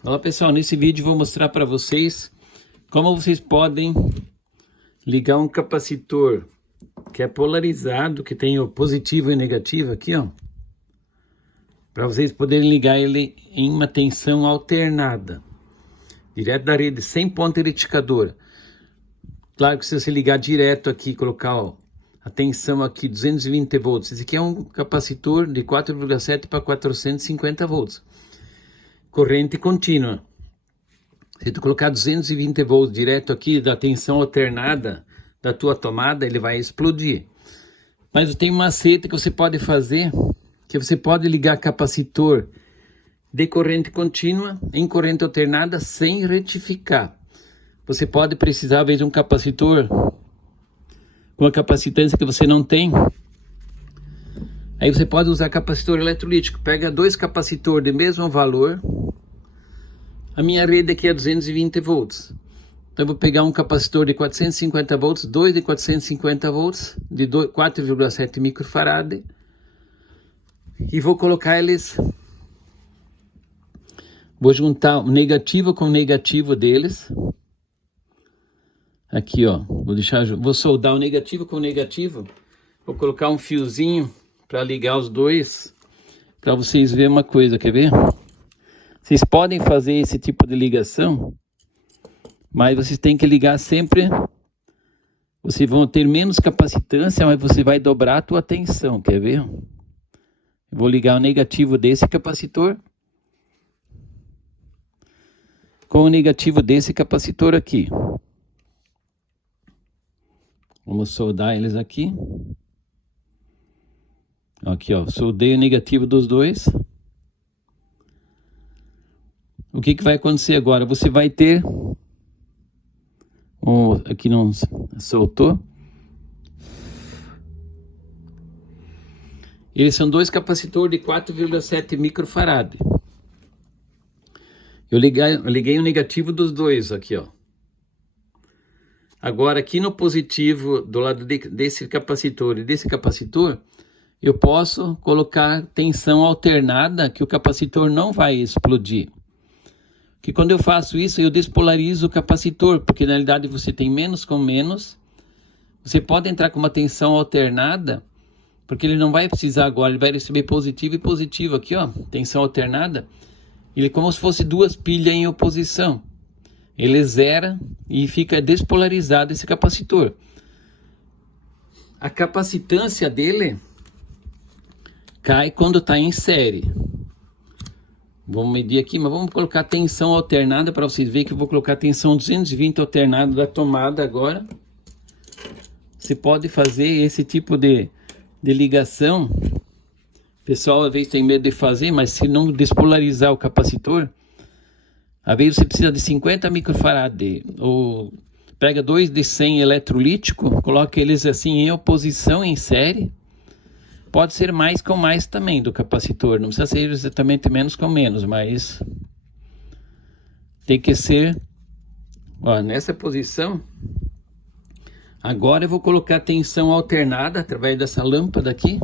Fala pessoal, nesse vídeo vou mostrar para vocês como vocês podem ligar um capacitor que é polarizado, que tem o positivo e o negativo aqui, ó, para vocês poderem ligar ele em uma tensão alternada, direto da rede, sem ponta retificadora. Claro que se você ligar direto aqui, colocar ó, a tensão aqui 220 volts, esse aqui é um capacitor de 4,7 para 450 volts. Corrente contínua. Se tu colocar 220 volts direto aqui da tensão alternada da tua tomada, ele vai explodir. Mas tem um macete que você pode fazer, que você pode ligar capacitor de corrente contínua em corrente alternada sem retificar. Você pode precisar, às vezes, de um capacitor com a capacitância que você não tem. Aí você pode usar capacitor eletrolítico. Pega dois capacitores de mesmo valor. A minha rede aqui é 220 volts. Então eu vou pegar um capacitor de 450 volts, dois de 450 volts, de 4,7 microfarad. E vou colocar eles... Vou juntar o negativo com o negativo deles. Aqui, ó. Vou soldar o negativo com o negativo. Vou colocar um fiozinho para ligar os dois. Para vocês verem uma coisa, quer ver? Vocês podem fazer esse tipo de ligação, mas vocês têm que ligar sempre. Vocês vão ter menos capacitância, mas você vai dobrar a tua tensão, quer ver? Eu vou ligar o negativo desse capacitor com o negativo desse capacitor aqui. Vamos soldar eles aqui. Aqui, ó, soldei o negativo dos dois. O que vai acontecer agora? Você vai ter... aqui não soltou. Eles são dois capacitores de 4,7 microfarad. Eu liguei o negativo dos dois aqui, ó. Agora aqui no positivo, do lado desse capacitor e desse capacitor, eu posso colocar tensão alternada que o capacitor não vai explodir. Que quando eu faço isso, eu despolarizo o capacitor, porque na realidade você tem menos com menos. Você pode entrar com uma tensão alternada, porque ele não vai precisar agora, ele vai receber positivo e positivo aqui, ó, tensão alternada. Ele é como se fosse duas pilhas em oposição. Ele zera e fica despolarizado esse capacitor. A capacitância dele cai quando está em série. Vamos medir aqui, mas vamos colocar tensão alternada para vocês verem que eu vou colocar tensão 220 alternada da tomada agora. Você pode fazer esse tipo de ligação. O pessoal às vezes tem medo de fazer, mas se não despolarizar o capacitor, às vezes você precisa de 50 microfarad, ou pega dois de 100 eletrolítico, coloca eles assim em oposição em série. Pode ser mais com mais também do capacitor, não precisa ser exatamente menos com menos, mas tem que ser, ó, nessa posição. Agora eu vou colocar tensão alternada através dessa lâmpada aqui,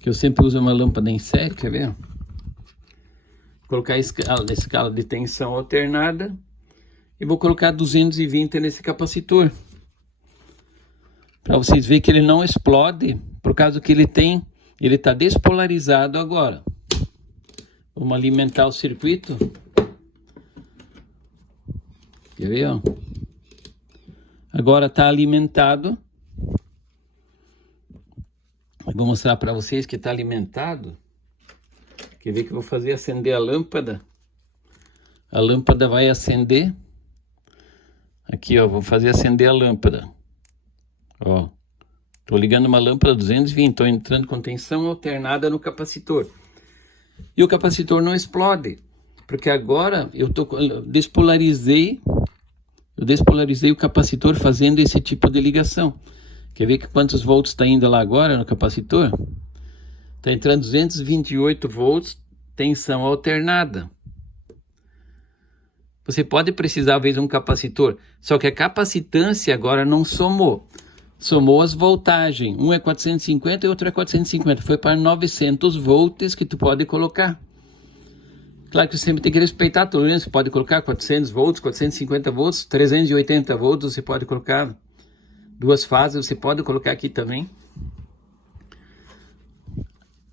que eu sempre uso uma lâmpada em série, quer ver? Colocar a escala de tensão alternada e vou colocar 220 nesse capacitor, para vocês verem que ele não explode, por causa que ele está despolarizado agora. Vamos alimentar o circuito. Quer ver, ó? Agora está alimentado. Eu vou mostrar para vocês que está alimentado. Quer ver que eu vou fazer acender a lâmpada? A lâmpada vai acender. Aqui, ó, vou fazer acender a lâmpada. Ó, tô ligando uma lâmpada 220, tô entrando com tensão alternada no capacitor. E o capacitor não explode, porque agora eu despolarizei o capacitor fazendo esse tipo de ligação. Quer ver que quantos volts está indo lá agora no capacitor? Está entrando 228 volts, tensão alternada. Você pode precisar, às vezes, de um capacitor, só que a capacitância agora não somou. Somou as voltagens. Um é 450 e outro é 450. Foi para 900 volts que tu pode colocar. Claro que você sempre tem que respeitar a tolerância. Você pode colocar 400 volts, 450 volts, 380 volts, você pode colocar 2 fases, você pode colocar aqui também.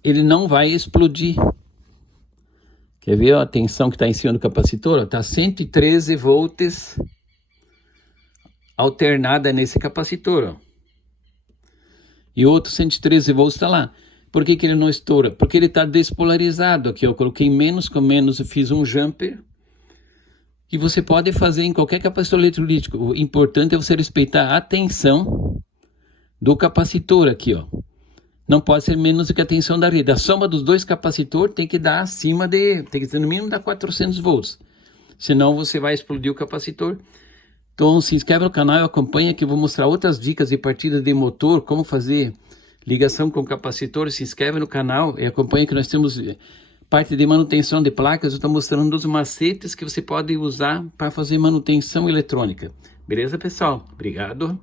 Ele não vai explodir. Quer ver a tensão que está em cima do capacitor? Está 113 volts alternada nesse capacitor. Ó. E outro 113 volts está lá. Por que ele não estoura? Porque ele está despolarizado aqui. Eu coloquei menos com menos, eu fiz um jumper. Que você pode fazer em qualquer capacitor eletrolítico. O importante é você respeitar a tensão do capacitor aqui, ó. Não pode ser menos do que a tensão da rede. A soma dos dois capacitores tem que dar acima de... Tem que ter no mínimo dar 400 volts. Senão você vai explodir o capacitor. Então se inscreve no canal e acompanha que eu vou mostrar outras dicas de partida de motor. Como fazer ligação com capacitor. Se inscreve no canal e acompanha que nós temos parte de manutenção de placas. Eu estou mostrando os macetes que você pode usar para fazer manutenção eletrônica. Beleza, pessoal? Obrigado.